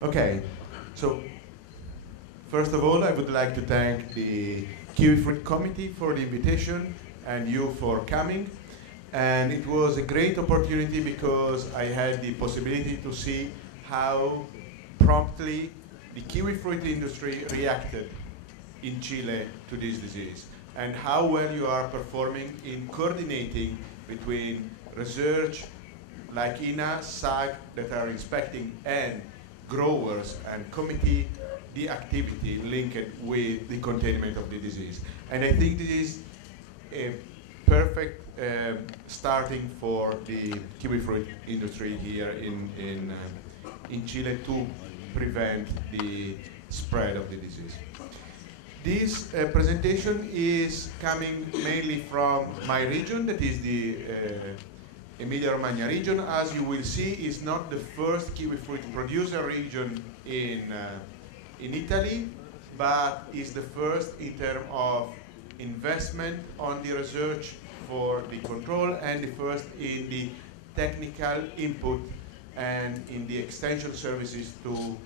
Okay, so first of all, I would like to thank the Kiwi Fruit Committee for the invitation and you for coming. And it was a great opportunity because I had the possibility to see how promptly the kiwi fruit industry reacted in Chile to this disease and how well you are performing in coordinating between research like INA, SAG that are inspecting and growers and committee the activity linked with the containment of the disease. And I think this is a perfect starting for the kiwi fruit industry here in Chile to prevent the spread of the disease. This presentation is coming mainly from my region, that is the Emilia-Romagna region. As you will see, is not the first kiwi fruit producer region in Italy, but is the first in terms of investment on the research for the control and the first in the technical input and in the extension services to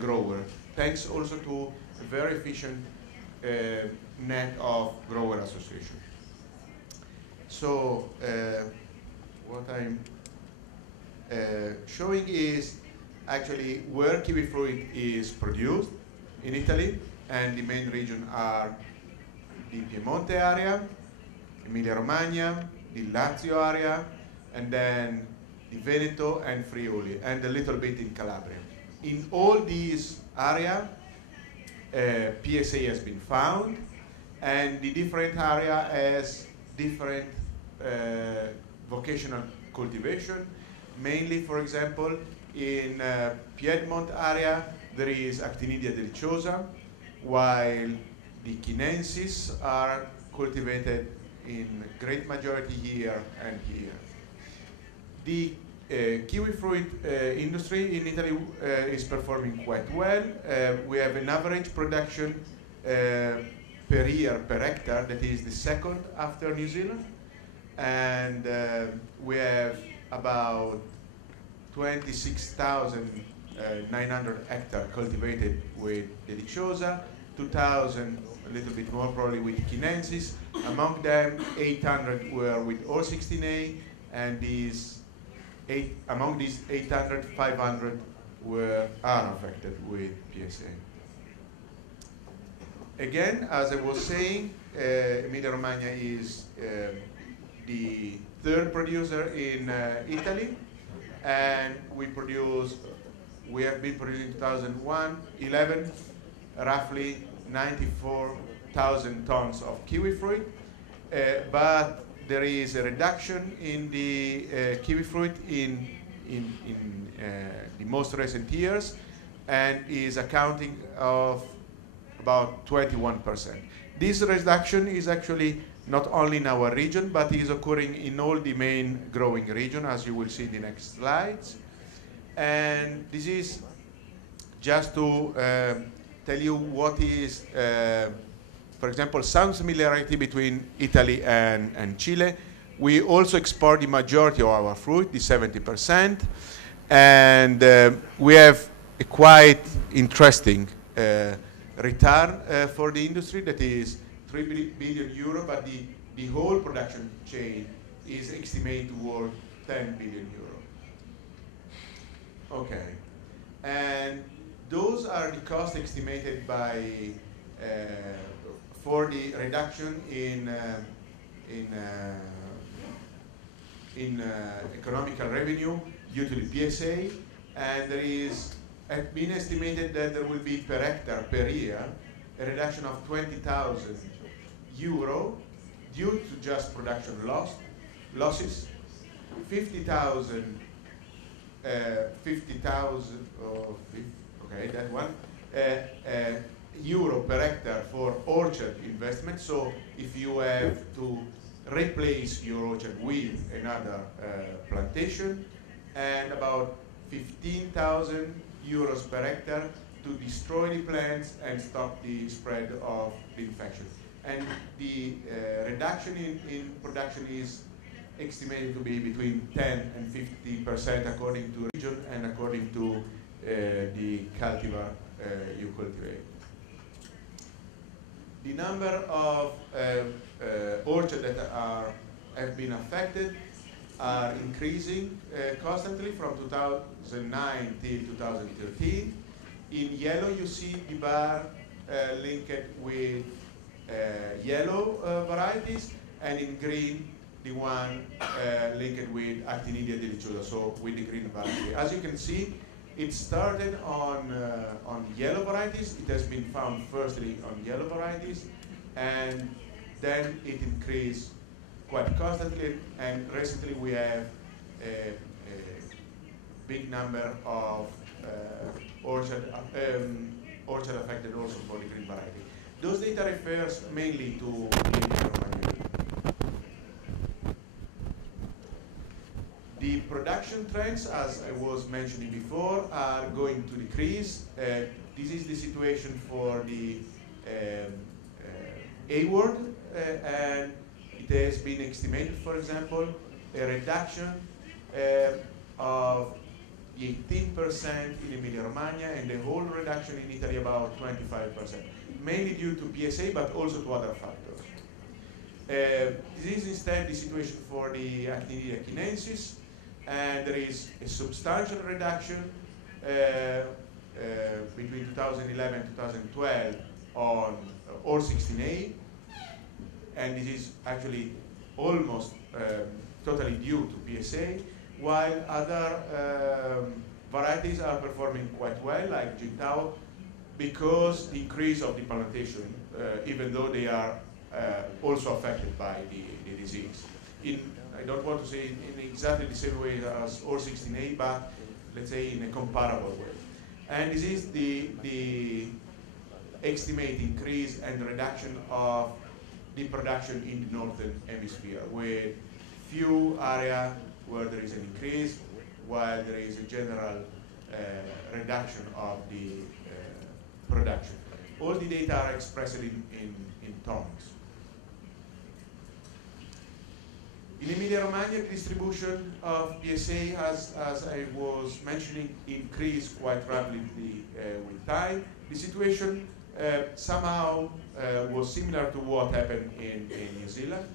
grower. Thanks also to a very efficient net of grower association. So what I'm showing is actually where kiwi fruit is produced in Italy, and the main region are the Piemonte area, Emilia-Romagna, the Lazio area, and then the Veneto and Friuli, and a little bit in Calabria. In all these areas, PSA has been found, and the different area has different vocational cultivation. Mainly, for example, in Piedmont area, there is Actinidia deliciosa, while the Chinensis are cultivated in great majority here and here. The kiwi fruit industry in Italy is performing quite well. We have an average production per year, per hectare, that is the second after New Zealand. And we have about 26,900 hectares cultivated with deliciosa, 2,000, a little bit more probably with Chinensis. Among them, 800 were with O16A, and among these 800, 500 are affected with PSA. Again, as I was saying, Emilia-Romagna is the third producer in Italy, and we have been producing 2011 roughly 94,000 tons of kiwi fruit, but there is a reduction in the kiwi fruit in the most recent years, and is accounting of about 21%. This reduction is actually not only in our region, but is occurring in all the main growing region, as you will see in the next slides. And this is just to tell you what is, for example, some similarity between Italy and Chile. We also export the majority of our fruit, the 70%, and we have a quite interesting return for the industry, that is 3 billion euro, but the whole production chain is estimated worth 10 billion euro. Okay, and those are the costs estimated by for the reduction in economical revenue due to the PSA, and there is been estimated that there will be per hectare per year a reduction of 20,000 euro due to just production losses, 50,000 okay, that one, euro per hectare for orchard investment. So if you have to replace your orchard with another plantation, and about 15,000 euros per hectare to destroy the plants and stop the spread of the infection. And the reduction in production is estimated to be between 10 and 50% according to region and according to the cultivar you cultivate. The number of orchards that have been affected are increasing constantly from 2009 till 2013. In yellow, you see the bar linked with yellow varieties, and in green, the one linked with Actinidia deliciosa, so with the green variety. As you can see, it started on yellow varieties. It has been found firstly on yellow varieties, and then it increased quite constantly, and recently we have a big number of orchard affected also for the green variety. Those data refers mainly to the production trends, as I was mentioning before, are going to decrease. This is the situation for the A-word, and it has been estimated, for example, a reduction of 18% in Emilia-Romagna, and the whole reduction in Italy about 25%, mainly due to PSA, but also to other factors. This is instead the situation for the Actinidia chinensis, and there is a substantial reduction between 2011 and 2012 on OR16A, and this is actually almost totally due to PSA, while other varieties are performing quite well, like Jintao, because the increase of the plantation, even though they are also affected by the disease. I don't want to say in exactly the same way as OR16A, but let's say in a comparable way. And this is the estimate increase and reduction of the production in the northern hemisphere, with few areas where there is an increase, while there is a general reduction of the production. All the data are expressed in tons. In Emilia-Romagna, the distribution of PSA has, as I was mentioning, increased quite rapidly with time. The situation somehow was similar to what happened in New Zealand.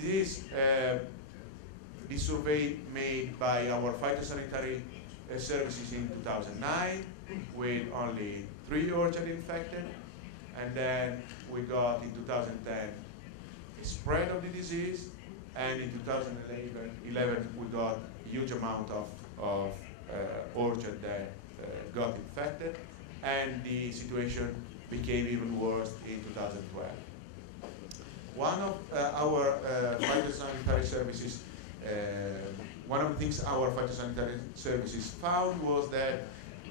This is the survey made by our phytosanitary services in 2009, with only 3 orchards infected, and then we got in 2010 a spread of the disease, and in 2011 we got a huge amount of orchards that got infected, and the situation became even worse in 2012. One of our phytosanitary services, one of the things our phytosanitary services found was that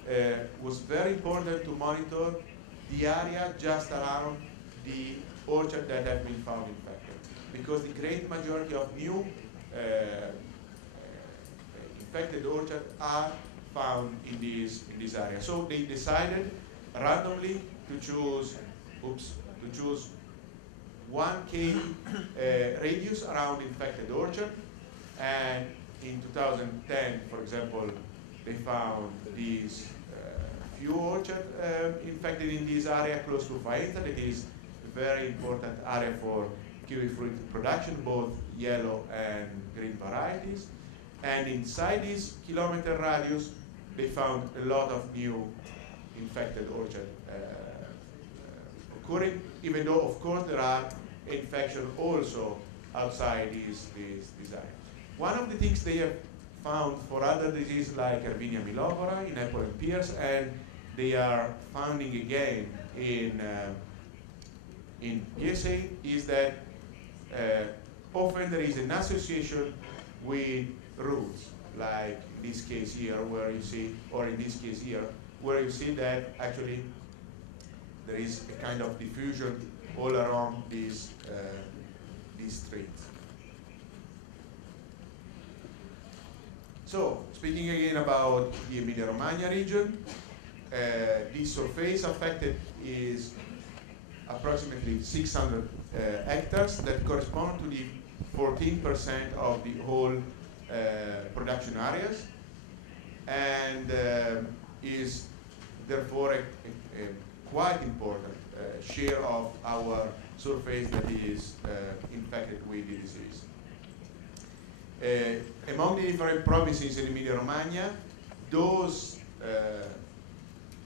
it was very important to monitor the area just around the orchard that have been found infected, because the great majority of new infected orchards are found in this area. So they decided randomly to choose 1 km radius around infected orchard, and in 2010, for example, they found these few orchards infected in this area close to Faenza. That is a very important area for kiwi fruit production, both yellow and green varieties. And inside this kilometer radius, they found a lot of new infected orchards occurring, even though, of course, there are infections also outside this area. One of the things they have found for other diseases like Erwinia milloflora in apple and pears, and they are finding again in PSA, is that often there is an association with roots, like in this case here, where you see, or in this case here, where you see that actually there is a kind of diffusion all around these trees. So, speaking again about the Emilia-Romagna region, the surface affected is approximately 600 hectares that correspond to the 14% of the whole production areas. And is therefore a quite important share of our surface that is infected with the disease. Among the different provinces in Emilia-Romagna, those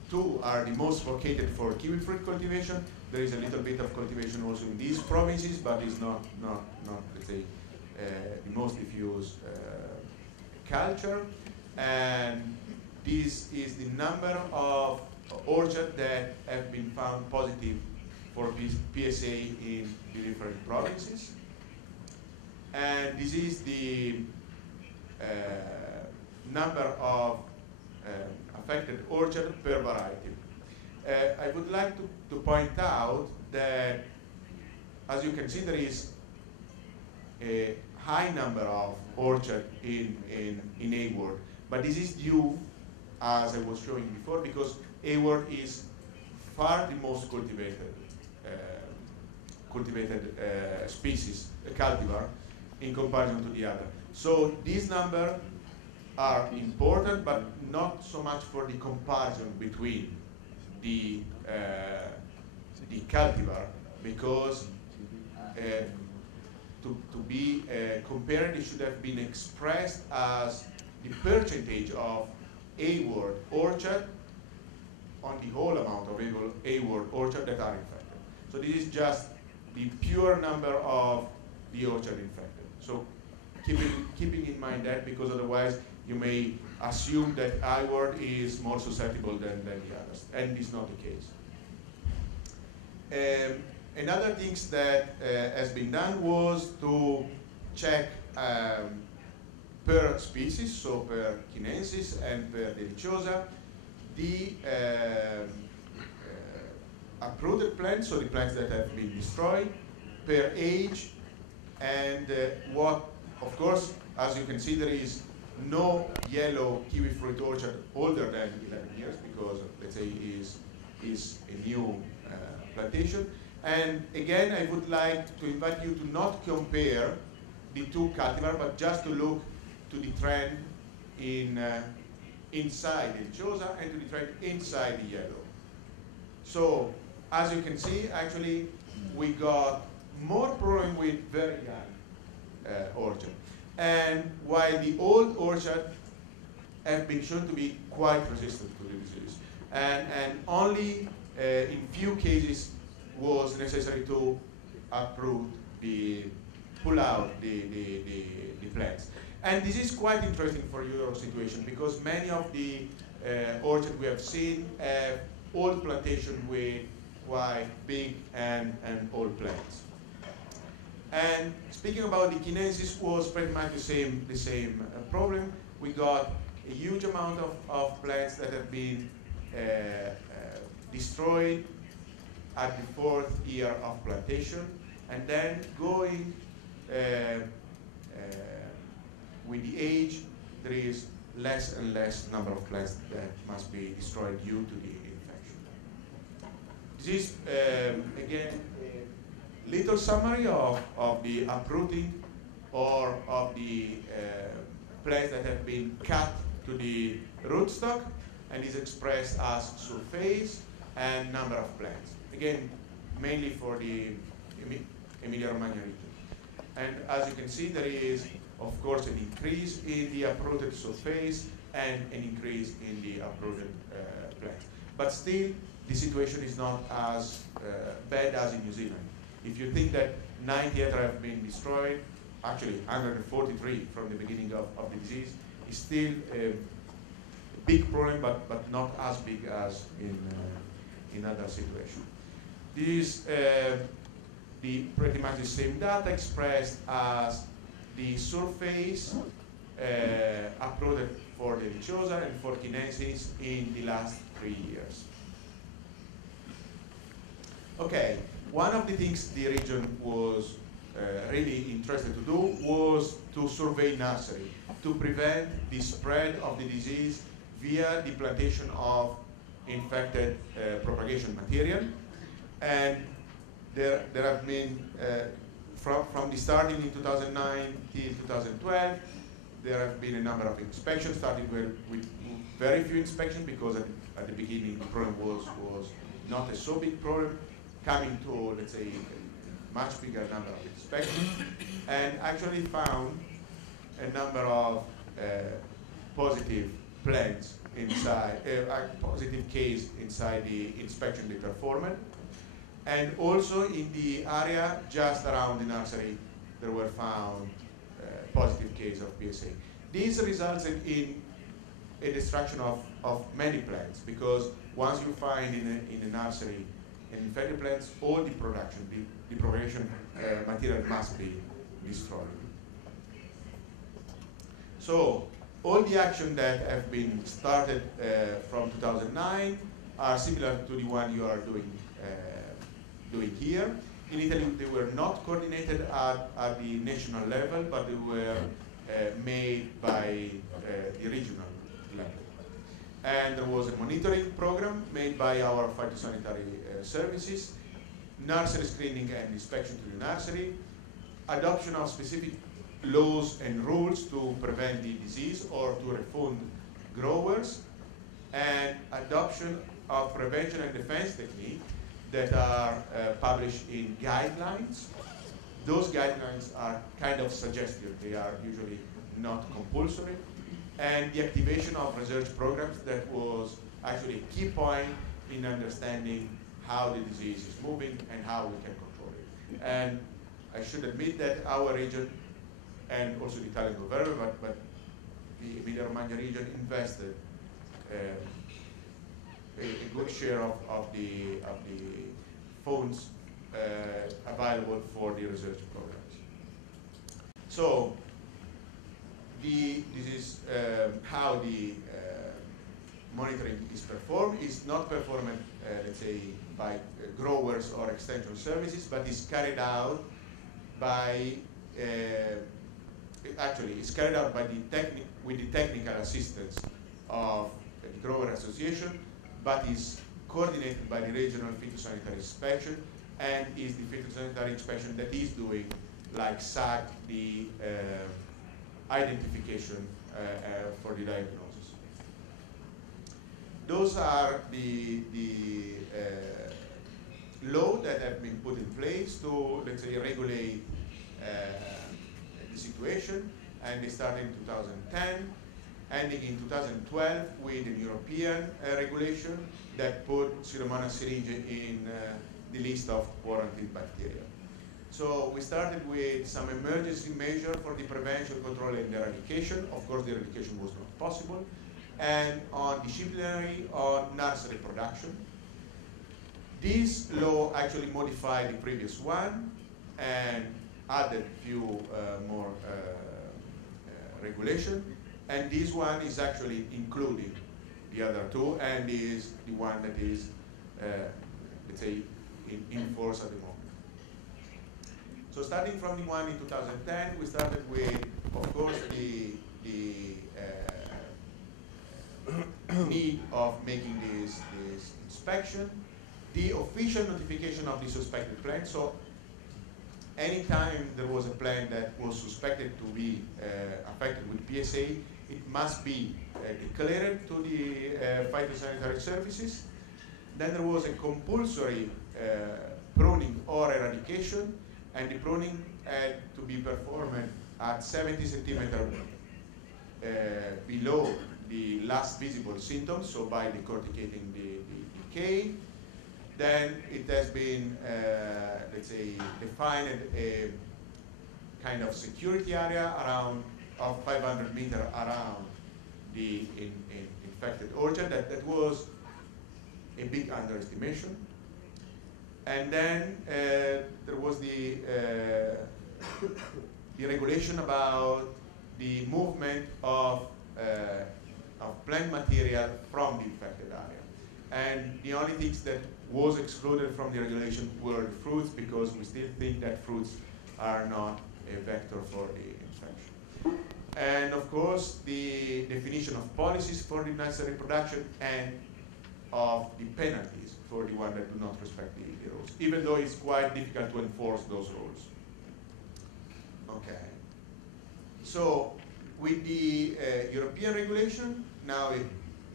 two are the most vocated for kiwi fruit cultivation. There is a little bit of cultivation also in these provinces, but it's not let's say, the most diffuse culture. And this is the number of orchards that have been found positive for PSA in the different provinces. And this is the number of affected orchards per variety. I would like to point out that, as you can see, there is a high number of orchards in Hayward, but this is due, as I was showing before, because Hayward is far the most cultivated species, cultivar, in comparison to the other. So these numbers are important, but not so much for the comparison between the cultivar, because to be compared, it should have been expressed as the percentage of Hayward orchard on the whole amount of Hayward orchard that are infected. So this is just the pure number of the orchard infected. So keeping in mind that, because otherwise you may assume that Hayward is more susceptible than the others, and it's not the case. Another thing that has been done was to check per species, so per chinensis and per deliciosa, the uprooted plants, so the plants that have been destroyed, per age, and what, of course, as you can see, there is no yellow kiwi fruit orchard older than 11 years, because, let's say, is a new plantation. And again, I would like to invite you to not compare the two cultivars, but just to look to the trend in inside the deliciosa and to the trend inside the yellow. So, as you can see, actually, we got more problem with very young orchard. And while the old orchard have been shown to be quite resistant to the disease, and only in few cases was necessary to uproot pull out the plants. And this is quite interesting for your situation, because many of the orchards we have seen have old plantation with quite big and old plants. And speaking about the chinensis, was pretty much the same problem. We got a huge amount of plants that have been destroyed at the 4th year of plantation, and then going with the age, there is less and less number of plants that must be destroyed due to the infection. This is, again, a little summary of the uprooting or of the plants that have been cut to the rootstock, and is expressed as surface and number of plants. Again, mainly for the Emilia-Romagna region. And as you can see, there is, of course, an increase in the uprooted surface and an increase in the uprooted plants. But still, the situation is not as bad as in New Zealand. If you think that 90 hectares have been destroyed, actually 143 from the beginning of the disease, is still a big problem, but not as big as in other situations. This is pretty much the same data expressed as the surface uprooted for the deliciosa and for chinensis in the last 3 years. Okay, one of the things the region was really interested to do was to survey nursery, to prevent the spread of the disease via the plantation of infected propagation material. And there have been, from the starting in 2009 till 2012, there have been a number of inspections, starting with very few inspections because at the beginning the problem was not a so big problem, coming to, let's say, a much bigger number of inspections, and actually found a number of positive plants inside, a positive case inside the inspection they performed. And also in the area just around the nursery, there were found positive case of PSA. These resulted in a destruction of many plants, because once you find in a nursery infected plants, all the production, the propagation material must be destroyed. So all the action that have been started from 2009 are similar to the one you are doing here. In Italy, they were not coordinated at the national level, but they were made by the regional level. And there was a monitoring program made by our phytosanitary services, nursery screening and inspection to the nursery, adoption of specific laws and rules to prevent the disease or to refund growers, and adoption of prevention and defense techniques that are published in guidelines. Those guidelines are kind of suggestive. They are usually not compulsory. And the activation of research programs, that was actually a key point in understanding how the disease is moving and how we can control it. And I should admit that our region, and also the Italian government, but the Emilia-Romagna region invested a good share of the funds available for the research programs. So this is how the monitoring is performed. It's not performed, let's say, by growers or extension services, but is carried out by actually it's carried out by with the technical assistance of the grower association, but is coordinated by the regional phytosanitary inspection, and is the phytosanitary inspection that is doing, like SAC, the identification for the diagnosis. Those are the law that have been put in place to, let's say, regulate the situation, and they started in 2010, ending in 2012 with an European regulation that put Pseudomonas syringae in the list of quarantined bacteria. So we started with some emergency measure for the prevention, control, and eradication. Of course, the eradication was not possible. And on disciplinary, on nursery production. This law actually modified the previous one and added few more regulation. And this one is actually including the other two, and is the one that is, let's say, in force at the moment. So starting from the one in 2010, we started with, of course, the need of making this inspection, the official notification of the suspected plant. So anytime there was a plant that was suspected to be affected with PSA, it must be declared to the phytosanitary services. Then there was a compulsory pruning or eradication, and the pruning had to be performed at 70 centimeters below the last visible symptoms, so by decorticating the decay. Then it has been, let's say, defined a kind of security area around of 500 meters around the infected orchard. That was a big underestimation. And then there was the regulation about the movement of plant material from the infected area. And the only things that was excluded from the regulation were the fruits, because we still think that fruits are not a vector for the infection. And of course, the definition of policies for the nursery production and of the penalties for the one that do not respect the rules, even though it's quite difficult to enforce those rules. Okay. So with the European regulation, now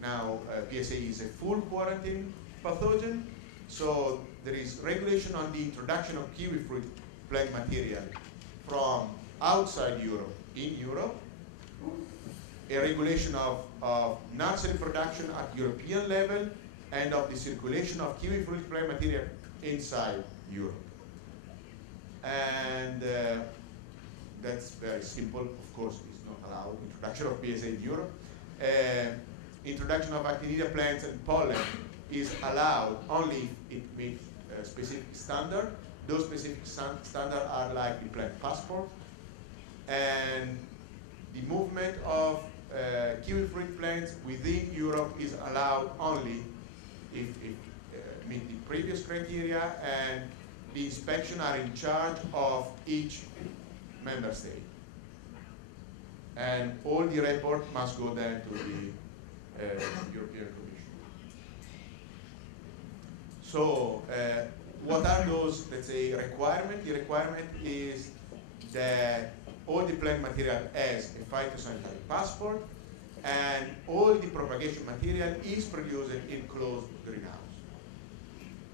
now PSA is a full quarantine pathogen. So there is regulation on the introduction of kiwi fruit plant material from outside Europe in Europe, a regulation of nursery production at European level, and of the circulation of kiwi fruit plant material inside Europe. And that's very simple. Of course, it's not allowed. Introduction of PSA in Europe. Introduction of actinidea plants and pollen is allowed only if it meets a specific standard. Those specific standards are like the plant passport. And the movement of kiwi fruit plants within Europe is allowed only if it meets the previous criteria, and the inspection are in charge of each member state. And all the report must go then to the European Commission. So what are those, let's say, requirements? The requirement is that all the plant material has a phytosanitary passport, and all the propagation material is produced in closed greenhouse.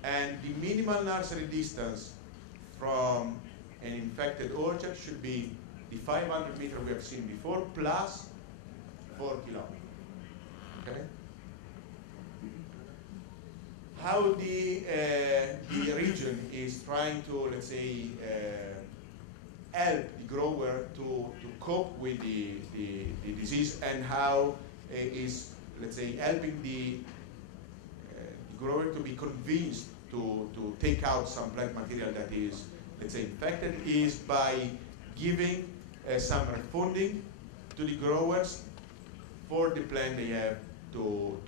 And the minimal nursery distance from an infected orchard should be the 500 meters we have seen before, plus 4 kilometers. Okay? How the region is trying to, let's say, help the grower to cope with the disease, and how is, let's say, helping the grower to be convinced to take out some plant material that is, let's say, infected, is by giving some refunding to the growers for the plant they have to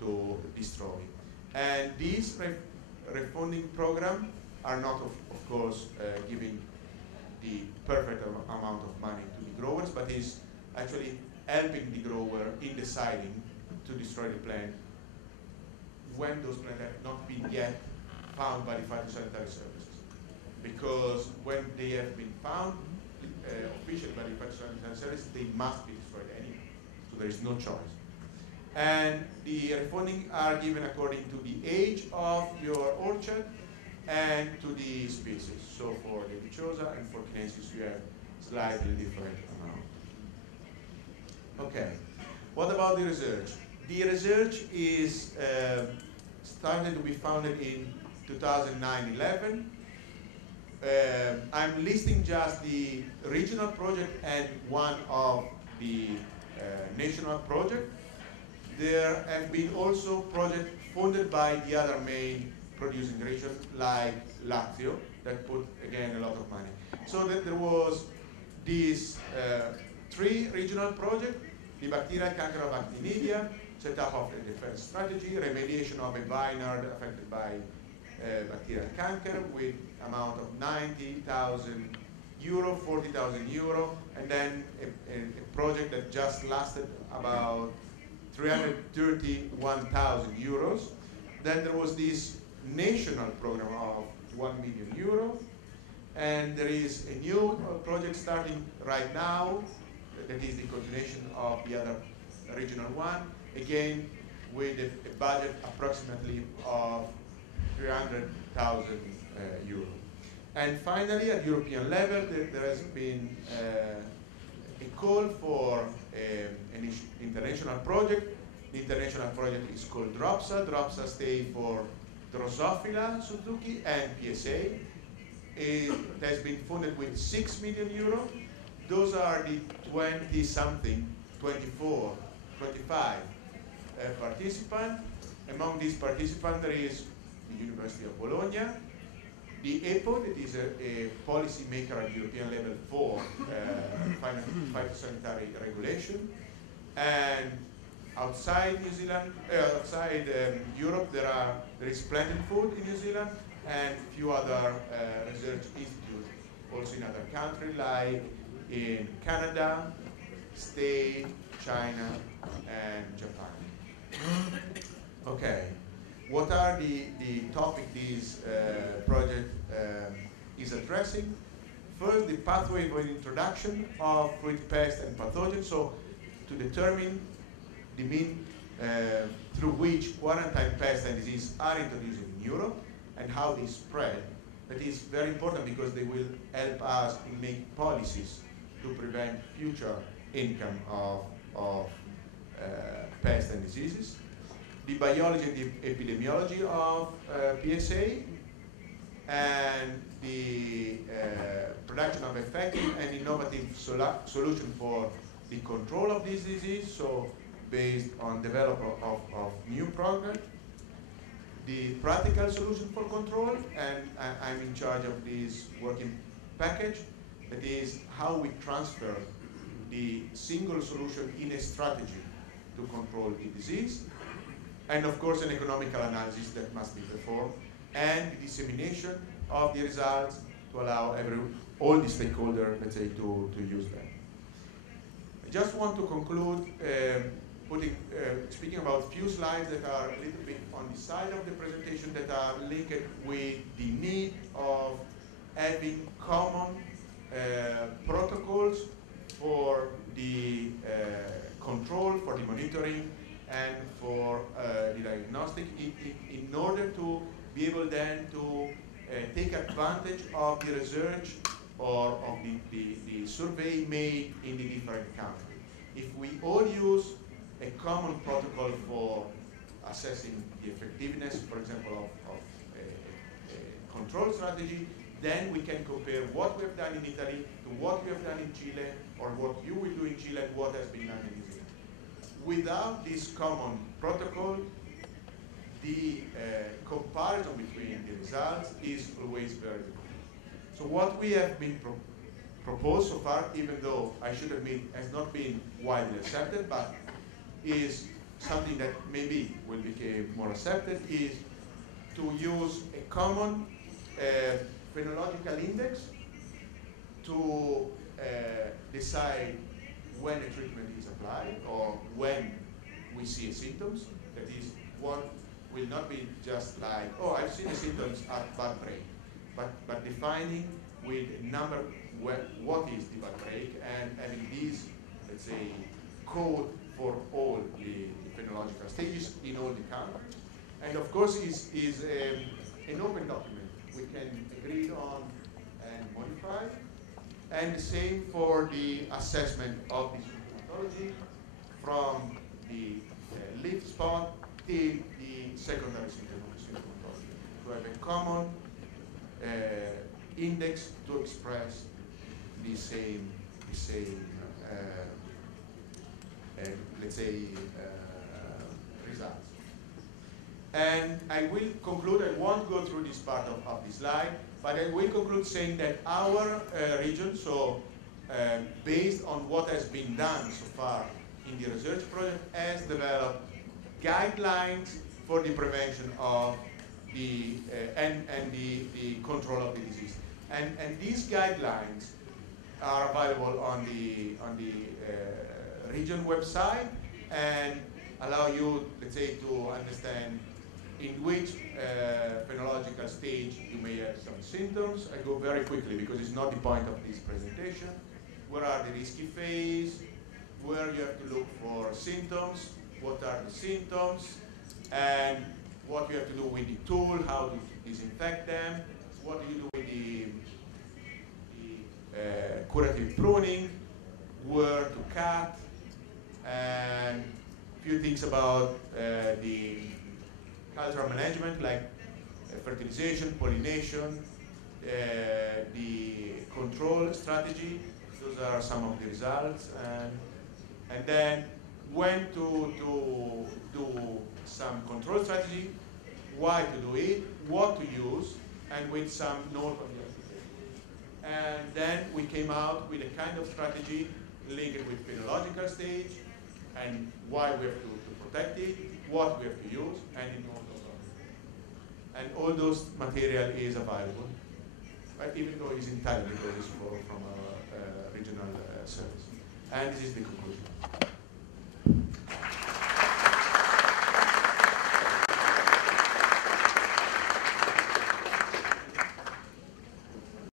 destroy. And these refunding programs are not, of course, giving the perfect amount of money to the growers, but is actually helping the grower in deciding to destroy the plant when those plants have not been yet found by the phytosanitary services. Because when they have been found officially by the phytosanitary services, they must be destroyed anyway. So there is no choice. And the refunding are given according to the age of your orchard and to the species. So for the Dichosa and for Kinesis, you have slightly different amount. Okay. What about the research? The research is started to be founded in 2009-11. I'm listing just the regional project and one of the national project. There have been also projects funded by the other main producing regions like Lazio that put again a lot of money. So that there was these 3 regional projects: the bacterial cancer of actinidia, setup of the defense strategy, remediation of a vineyard affected by bacterial cancer with amount of 90,000 euro, 40,000 euro, and then a project that just lasted about 331,000 euros. Then there was this national program of 1 million euro, and there is a new project starting right now that is the continuation of the other regional one, again with a budget approximately of 300,000 euro. And finally, at European level, there has been a call for an international project. The international project is called DROPSA. DROPSA stands for Drosophila Suzuki and PSA. It has been funded with 6 million euro. Those are the 20-something, 24, 25 participants. Among these participants, there is the University of Bologna, the EPO, that is a policy maker at European level for phytosanitary regulation, and outside New Zealand, outside Europe, there is Planted Food in New Zealand, and a few other research institutes also in other countries like in Canada, States, China, and Japan. Okay, what are the topic this project is addressing? First, the pathway for introduction of fruit pests and pathogens. So to determine the mean through which quarantine pests and disease are introduced in Europe and how they spread. That is very important because they will help us in making policies to prevent future income of pests and diseases. The biology and the epidemiology of PSA, and the production of effective and innovative solution for the control of this disease, so based on development of new programs, the practical solution for control, and I'm in charge of this working package, that is how we transfer the single solution in a strategy to control the disease, and of course an economical analysis that must be performed, and the dissemination of the results to allow all the stakeholders, let's say, to use them. I just want to conclude speaking about a few slides that are a little bit on the side of the presentation that are linked with the need of having common protocols for the control, for the monitoring, and for the diagnostic in order to be able then to take advantage of the research or of the survey made in the different countries. If we all use a common protocol for assessing the effectiveness, for example, of a control strategy, then we can compare what we have done in Italy to what we have done in Chile, or what you will do in Chile and what has been done in New Zealand. Without this common protocol, the comparison between the results is always very difficult. So what we have been proposed so far, even though I should admit has not been widely accepted, but is something that maybe will become more accepted, is to use a common phenological index to decide when a treatment is applied or when we see symptoms. That is, one will not be just like, oh, I've seen the symptoms at bad break, but defining with a number what is the bad break, and having these, let's say, code for all the phenological stages in all the countries. And of course, is an open document we can agree on and modify. And the same for the assessment of the symptomatology from the leaf spot till the secondary symptomatology, to have a common index to express the same let's say, results. And I will conclude, I won't go through this part of the slide, but I will conclude saying that our region, so based on what has been done so far in the research project, has developed guidelines for the prevention of the and the control of the disease. And these guidelines are available on the region website and allow you, let's say, to understand in which phenological stage you may have some symptoms. I go very quickly because it's not the point of this presentation. Where are the risky phase? Where you have to look for symptoms? What are the symptoms? And what you have to do with the tool, how to disinfect them? What do you do with the curative pruning? Where to cut? And a few things about the cultural management, like fertilization, pollination, the control strategy. Those are some of the results. And then when to do some control strategy, why to do it, what to use, and with some note of the application. And then we came out with a kind of strategy linked with phenological stage, and why we have to protect it, what we have to use, and in all those others. And all those material is available, right? Even though it's entirely because it's from our regional service. And this is the conclusion.